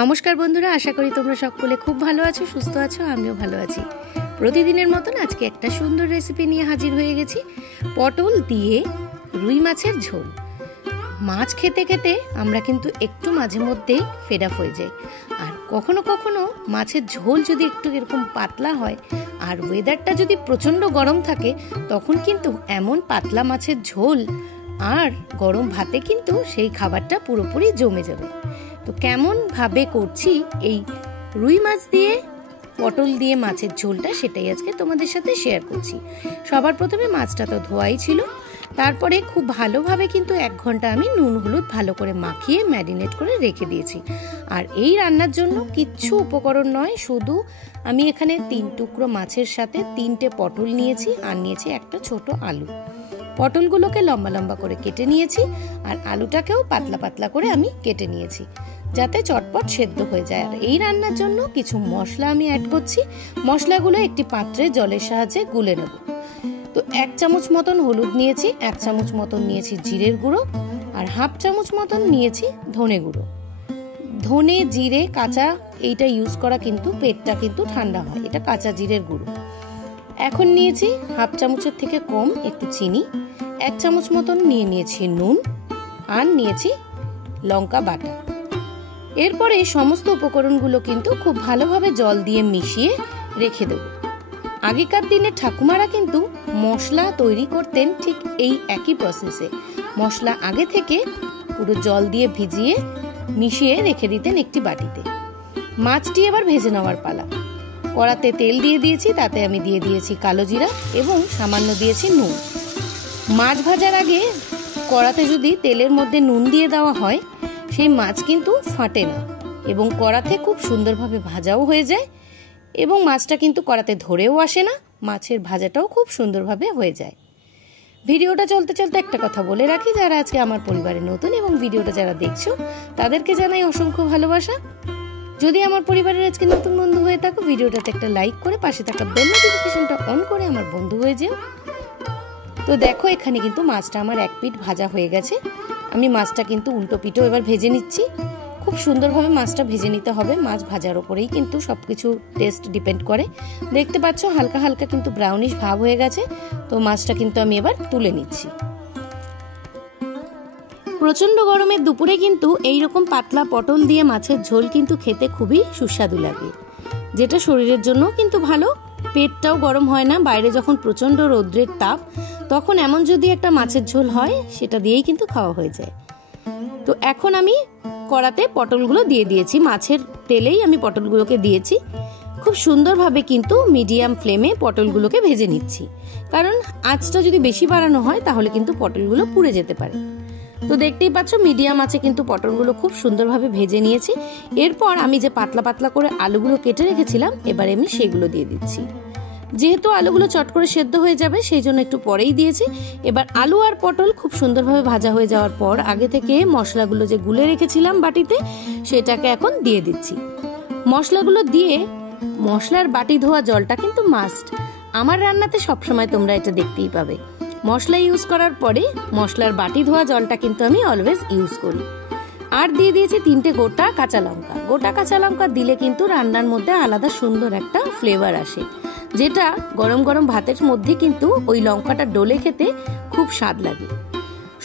নমস্কার বন্ধুরা, আশা করি তোমরা সকলে খুব ভালো আছো, সুস্থ আছো। আমিও ভালো আছি। প্রতিদিনের মতন আজকে একটা সুন্দর রেসিপি নিয়ে হাজির হয়ে গেছি। পটল দিয়ে রুই মাছের ঝোল। মাছ খেতে খেতে আমরা কিন্তু একটু মাঝে মধ্যেই ফেড আপ হয়ে যাই, আর কখনো কখনো মাছের ঝোল যদি একটু এরকম পাতলা হয় আর ওয়েদারটা যদি প্রচণ্ড গরম থাকে, তখন কিন্তু এমন পাতলা মাছের ঝোল আর গরম ভাতে কিন্তু সেই খাবারটা পুরোপুরি জমে যাবে। তো কেমন ভাবে করছি এই রুই মাছ দিয়ে পটল দিয়ে মাছের ঝোলটা, সেটাই আজকে তোমাদের সাথে শেয়ার করছি। সবার প্রথমে মাছটা তো ধোয়াই ছিল, তারপরে খুব ভালোভাবে কিন্তু 1 ঘন্টা আমি নুন হলুদ ভালো করে মাখিয়ে ম্যারিনেট করে রেখে দিয়েছি। আর এই রান্নার জন্য কিচ্ছু উপকরণ নয়, শুধু আমি এখানে 3 টুকরো মাছের সাথে 3টে পটল নিয়েছি, আর নিয়েছি একটা ছোট আলু। পটলগুলোকে লম্বা লম্বা করে কেটে নিয়েছি, আর আলুটাকেও পাতলা পাতলা করে আমি কেটে নিয়েছি, যাতে চটপট সেদ্ধ হয়ে যায়। আর এই রান্নার জন্য কিছু মশলা আমি অ্যাড করছি। মশলাগুলো একটি পাত্রে জলের সাহায্যে গুলে নেব। তো 1 চামচ মতন হলুদ নিয়েছি, 1 চামচ মতন নিয়েছি জিরের গুঁড়ো, আর 1/2 চামচ মতন নিয়েছি ধনে গুঁড়ো। ধনে জিরে কাঁচা এইটা ইউজ করা কিন্তু পেটটা কিন্তু ঠান্ডা হয়, এটা কাঁচা জিরের গুঁড়ো। এখন নিয়েছি 1/2 চামচের থেকে কম একটু চিনি, 1 চামচ মতন নিয়েছি নুন, আর নিয়েছি লঙ্কা বাটা। এরপরে সমস্ত উপকরণগুলো কিন্তু খুব ভালোভাবে জল দিয়ে মিশিয়ে রেখে দেব। আগেকার দিনে ঠাকুমারা কিন্তু মশলা তৈরি করতেন ঠিক এই একই প্রসেসে। মশলা আগে থেকে পুরো জল দিয়ে ভিজিয়ে মিশিয়ে রেখে দিতেন একটি বাটিতে। মাছটি এবার ভেজে নেওয়ার পালা। কড়াতে তেল দিয়ে দিয়েছি, তাতে আমি দিয়ে দিয়েছি কালো জিরা এবং সামান্য দিয়েছি নুন। মাছ ভাজার আগে কড়াতে যদি তেলের মধ্যে নুন দিয়ে দেওয়া হয়, সেই মাছ কিন্তু ফাটে না এবং কড়াতে খুব সুন্দরভাবে ভাজাও হয়ে যায়, এবং মাছটা কিন্তু কড়াতে ধরেও আসে না, মাছের ভাজাটাও খুব সুন্দরভাবে হয়ে যায়। ভিডিওটা চলতে চলতে একটা কথা বলে রাখি, যারা আজকে আমার পরিবারে নতুন এবং ভিডিওটা যারা দেখছো তাদেরকে জানাই অসংখ্য ভালোবাসা। যদি আমার পরিবারের আজকে নতুন বন্ধু হয়ে থাকো, ভিডিওটাতে একটা লাইক করে পাশে থাকা বেল নোটিফিকেশনটা অন করে আমার বন্ধু হয়ে যেও। তো দেখো, এখানে কিন্তু মাছটা আমার 1 পিঠ ভাজা হয়ে গেছে। আমি মাছটা কিন্তু উল্টো পিঠও এবার ভেজে নিচ্ছি। খুব সুন্দরভাবে মাছটা ভেজে নিতে হবে, মাছ ভাজার ওপরেই কিন্তু সবকিছু টেস্ট ডিপেন্ড করে। দেখতে পাচ্ছ হালকা হালকা কিন্তু ব্রাউনিশ ভাব হয়ে গেছে। তো মাছটা কিন্তু আমি এবার তুলে নিচ্ছি। প্রচন্ড গরমের দুপুরে কিন্তু এইরকম পাতলা পটল দিয়ে মাছের ঝোল কিন্তু খেতে খুবই সুস্বাদু লাগে, যেটা শরীরের জন্য কিন্তু ভালো। পেটটাও গরম হয় না। বাইরে যখন প্রচন্ড রৌদ্রের তাপ, তখন এমন যদি একটা মাছের ঝোল হয়, সেটা দিয়েই কিন্তু খাওয়া হয়ে যায়। তো এখন আমি কড়াতে পটলগুলো দিয়ে দিয়েছি, মাছের তেলেই আমি পটলগুলোকে দিয়েছি। খুব সুন্দরভাবে কিন্তু মিডিয়াম ফ্লেমে পটলগুলোকে ভেজে নিচ্ছি, কারণ আঁচটা যদি বেশি বাড়ানো হয় তাহলে কিন্তু পটলগুলো পুড়ে যেতে পারে। তো দেখতেই পাচ্ছ মিডিয়াম আছে কিন্তু পটলগুলো খুব সুন্দরভাবে ভেজে নিয়েছি। এরপর আমি যে পাতলা পাতলা করে আলুগুলো কেটে রেখেছিলাম, এবারে আমি সেগুলো দিয়ে দিচ্ছি। যেহেতু আলুগুলো চট করে সেদ্ধ হয়ে যাবে, সেই জন্য একটু পরেই দিয়েছি। এবার আলু আর পটল খুব সুন্দরভাবে ভাজা হয়ে যাওয়ার পর আগে থেকে মশলাগুলো যে গুলে রেখেছিলাম বাটিতে, সেটাকে এখন দিয়ে দিচ্ছি। মশলাগুলো দিয়ে মশলার বাটি ধোয়া জলটা কিন্তু মাস্ট। আমার রান্নাতে সবসময় তোমরা এটা দেখতেই পাবে, মশলা ইউজ করার পরে মশলার বাটি ধোয়া জলটা কিন্তু আমি অলওয়েজ ইউজ করি। আর দিয়ে দিয়েছি 3টে গোটা কাঁচা লঙ্কা। গোটা কাঁচা লঙ্কা দিলে কিন্তু রান্নার মধ্যে আলাদা সুন্দর একটা ফ্লেভার আসে, যেটা গরম গরম ভাতের মধ্যে কিন্তু ওই লঙ্কাটা ডলে খেতে খুব স্বাদ লাগে।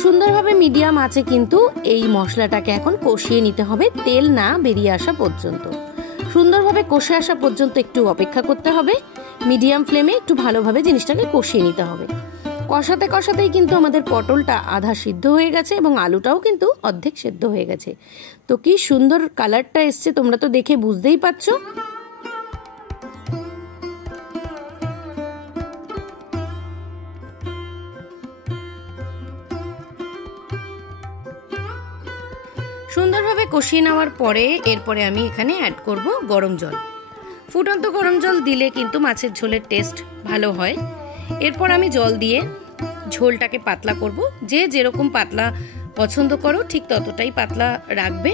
সুন্দরভাবে মিডিয়াম আছে কিন্তু এই মশলাটাকে এখন কষিয়ে নিতে হবে, তেল না বেরিয়ে আসা পর্যন্ত। সুন্দরভাবে কষে আসা পর্যন্ত একটু অপেক্ষা করতে হবে। মিডিয়াম ফ্লেমে একটু ভালোভাবে জিনিসটাকে কষিয়ে নিতে হবে। কষাতে কষাতেই কিন্তু আমাদের পটলটা আধা সিদ্ধ হয়ে গেছে এবং আলুটাও কিন্তু অর্ধেক সিদ্ধ হয়ে গেছে। তো কি সুন্দর কালারটা এসছে, তোমরা তো দেখে বুঝতেই পারছো। সুন্দরভাবে কষিয়ে নেওয়ার পরে এরপরে আমি এখানে অ্যাড করব গরম জল। ফুটন্ত গরম জল দিলে কিন্তু মাছের ঝোলের টেস্ট ভালো হয়। এরপর আমি জল দিয়ে ঝোলটাকে পাতলা করব। যে যেরকম পাতলা পছন্দ করো ঠিক ততটাই পাতলা রাখবে।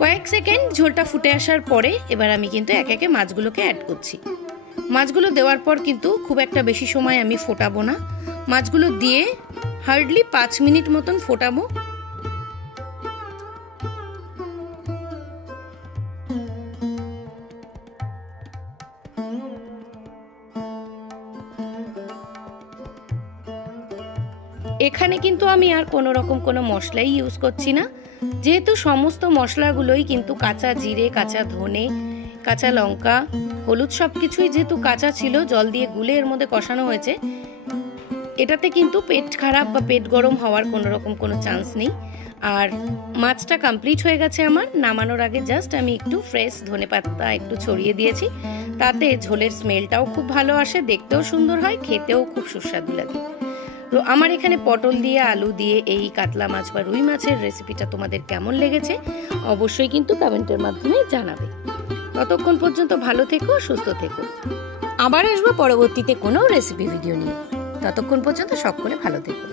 কয়েক সেকেন্ড ঝোলটা ফুটে আসার পরে এবার আমি কিন্তু একে একে মাছগুলোকে অ্যাড করছি। মাছগুলো দেওয়ার পর কিন্তু খুব একটা বেশি সময় আমি ফোটাবো না। মাছগুলো দিয়ে হার্ডলি 5 মিনিট মতন ফোটাবো। এখানে কিন্তু আমি আর কোনো রকম কোনো মশলাই ইউজ করছি না, যেহেতু সমস্ত মশলাগুলোই কিন্তু কাঁচা জিরে, কাঁচা ধনে, কাঁচা লঙ্কা, হলুদ সব কিছুই যেহেতু কাঁচা ছিল, জল দিয়ে গুলে এর মধ্যে কষানো হয়েছে। এটাতে কিন্তু পেট খারাপ বা পেট গরম হওয়ার কোনো রকম কোনো চান্স নেই। আর মাছটা কমপ্লিট হয়ে গেছে আমার। নামানোর আগে জাস্ট আমি একটু ফ্রেশ ধনেপাতা একটু ছড়িয়ে দিয়েছি, তাতে ঝোলের স্মেলটাও খুব ভালো আসে, দেখতেও সুন্দর হয়, খেতেও খুব সুস্বাদু লাগে। তো আমার এখানে পটল দিয়ে আলু দিয়ে এই কাতলা মাছ বা রুই মাছের রেসিপিটা তোমাদের কেমন লেগেছে অবশ্যই কিন্তু কমেন্টের মাধ্যমে জানাবে। ততক্ষণ পর্যন্ত ভালো থেকো, সুস্থ থেকো। আবার আসবো পরবর্তীতে কোনো রেসিপি ভিডিও নিয়ে। ততক্ষণ পর্যন্ত সকলে ভালো থেকো।